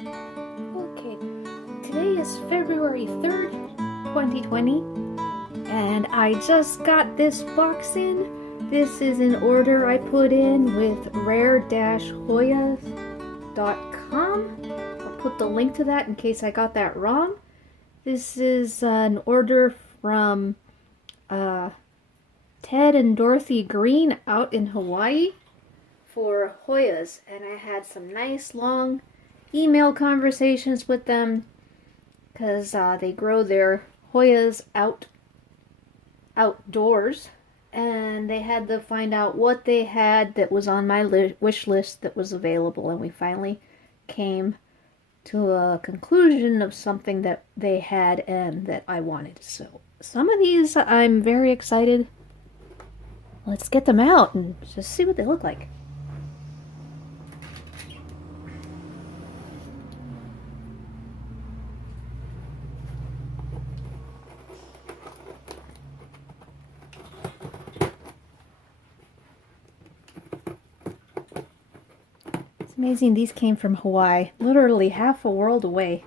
Okay, today is February 3rd, 2020, and I just got this box in. This is an order I put in with rare-hoyas.com. I'll put the link to that in case I got that wrong. This is an order from Ted and Dorothy Green out in Hawaii for Hoyas, and I had some nice long email conversations with them because they grow their Hoyas outdoors, and they had to find out what they had that was on my wish list that was available, and we finally came to a conclusion of something that they had and that I wanted. So some of these I'm very excited. Let's get them out and just see what they look like. It's amazing these came from Hawaii, literally half a world away.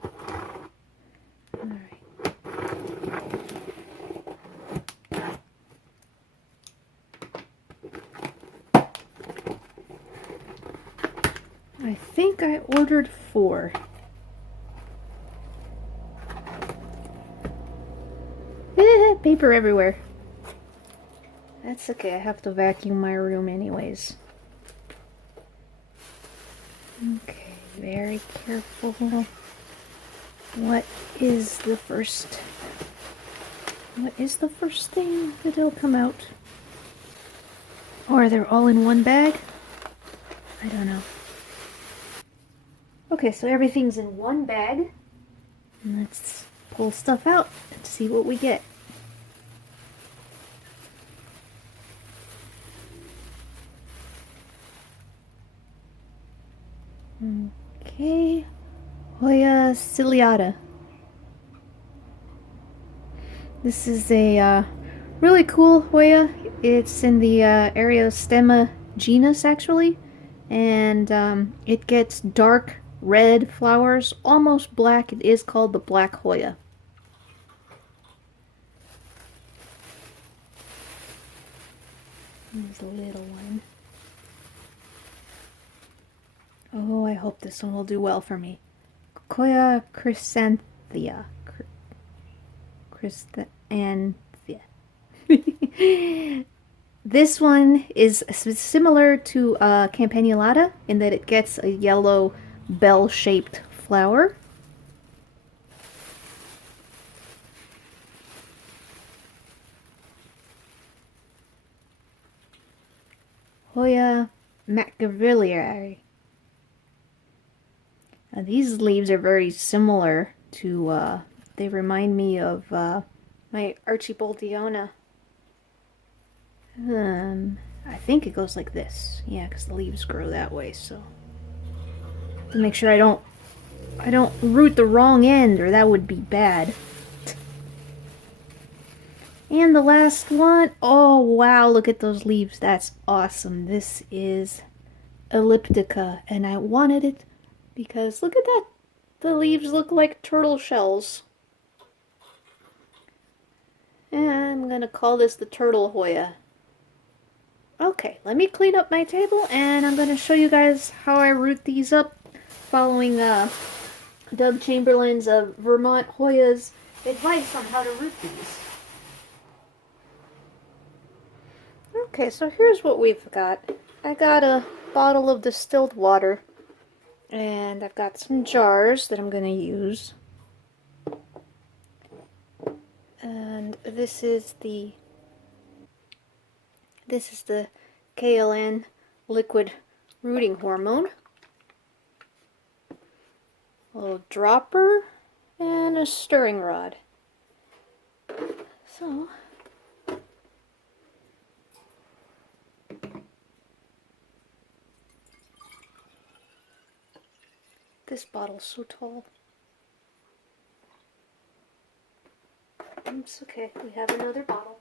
I think I ordered 4. Paper everywhere. That's okay, I have to vacuum my room anyways. Okay, very careful. What is the first thing that'll come out? Or they're all in one bag? I don't know. Okay, so everything's in one bag. Let's pull stuff out and see what we get. Okay, Hoya ciliata. This is a really cool Hoya. It's in the Ariostemma genus actually, and it gets dark red flowers, almost black. It is called the Black Hoya. There's a little one. Oh, I hope this one will do well for me. Hoya chrysanthia. Chrysanthia. This one is similar to campanulata in that it gets a yellow bell-shaped flower. Hoya macgillivare. These leaves are very similar to, they remind me of my Archibaldiana. I think it goes like this. Yeah, because the leaves grow that way, so. To make sure I don't root the wrong end, or that would be bad. And the last one, oh wow, look at those leaves. That's awesome. This is elliptica, and I wanted it because look at that. The leaves look like turtle shells. And I'm gonna call this the turtle Hoya. Okay, let me clean up my table and I'm gonna show you guys how I root these up following Doug Chamberlain's Vermont Hoya's advice on how to root these. Okay, so here's what we've got. I got a bottle of distilled water, and I've got some jars that I'm going to use. And this is the KLN liquid rooting hormone. A little dropper and a stirring rod. So this bottle's so tall. It's okay, we have another bottle.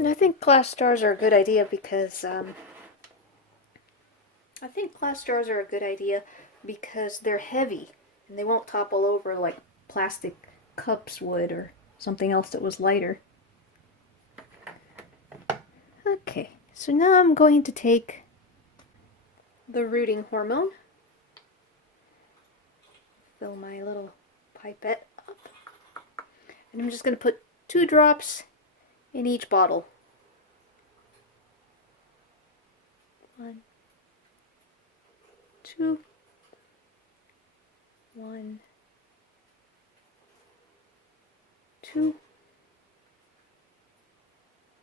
And I think glass stars are a good idea because they're heavy and they won't topple over like plastic cups would or something else that was lighter. Okay, so now I'm going to take the rooting hormone, fill my little pipette up, and I'm just going to put 2 drops in each bottle. 1, 2, 1, 2,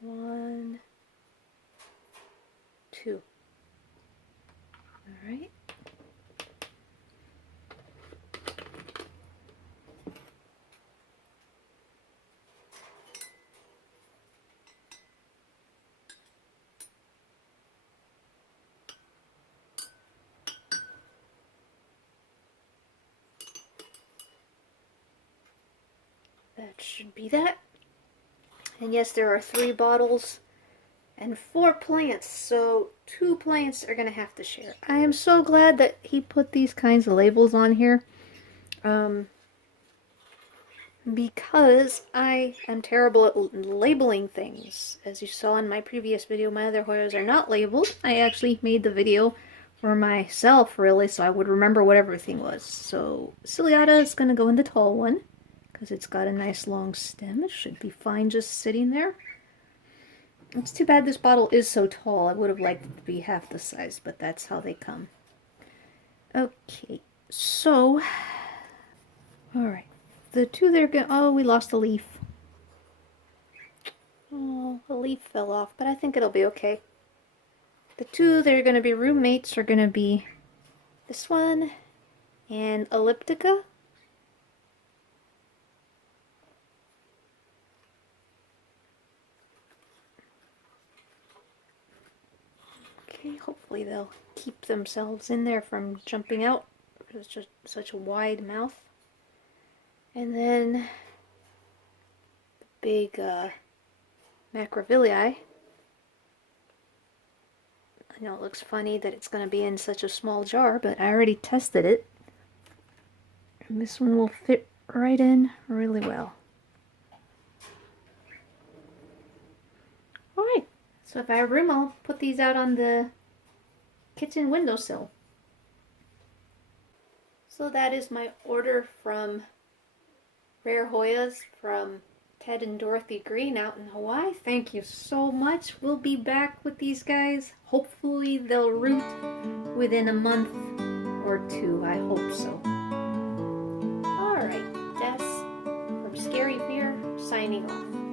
1, 2. All right. That should be that. And yes, there are 3 bottles and 4 plants, so 2 plants are going to have to share. I am so glad that he put these kinds of labels on here. Because I am terrible at labeling things. As you saw in my previous video, my other Hoyas are not labeled. I actually made the video for myself, really, so I would remember what everything was. So, Ciliata is going to go in the tall one, because it's got a nice long stem. It should be fine just sitting there. It's too bad this bottle is so tall. I would have liked it to be half the size, but that's how they come. Okay, so, alright. The 2 that are going, oh, we lost a leaf. Oh, a leaf fell off, but I think it'll be okay. The 2 that are going to be roommates are going to be this one and elliptica. Okay, hopefully they'll keep themselves in there from jumping out. It's just such a wide mouth. And then the big macrovilli. I know it looks funny that it's going to be in such a small jar, but I already tested it. And this one will fit right in really well. Alright, so if I have room, I'll put these out on the kitchen windowsill. So that is my order from Rare Hoyas from Ted and Dorothy Green out in Hawaii. Thank you so much. We'll be back with these guys. Hopefully they'll root within a month or 2. I hope so. Alright, Des from Scary Fear signing off.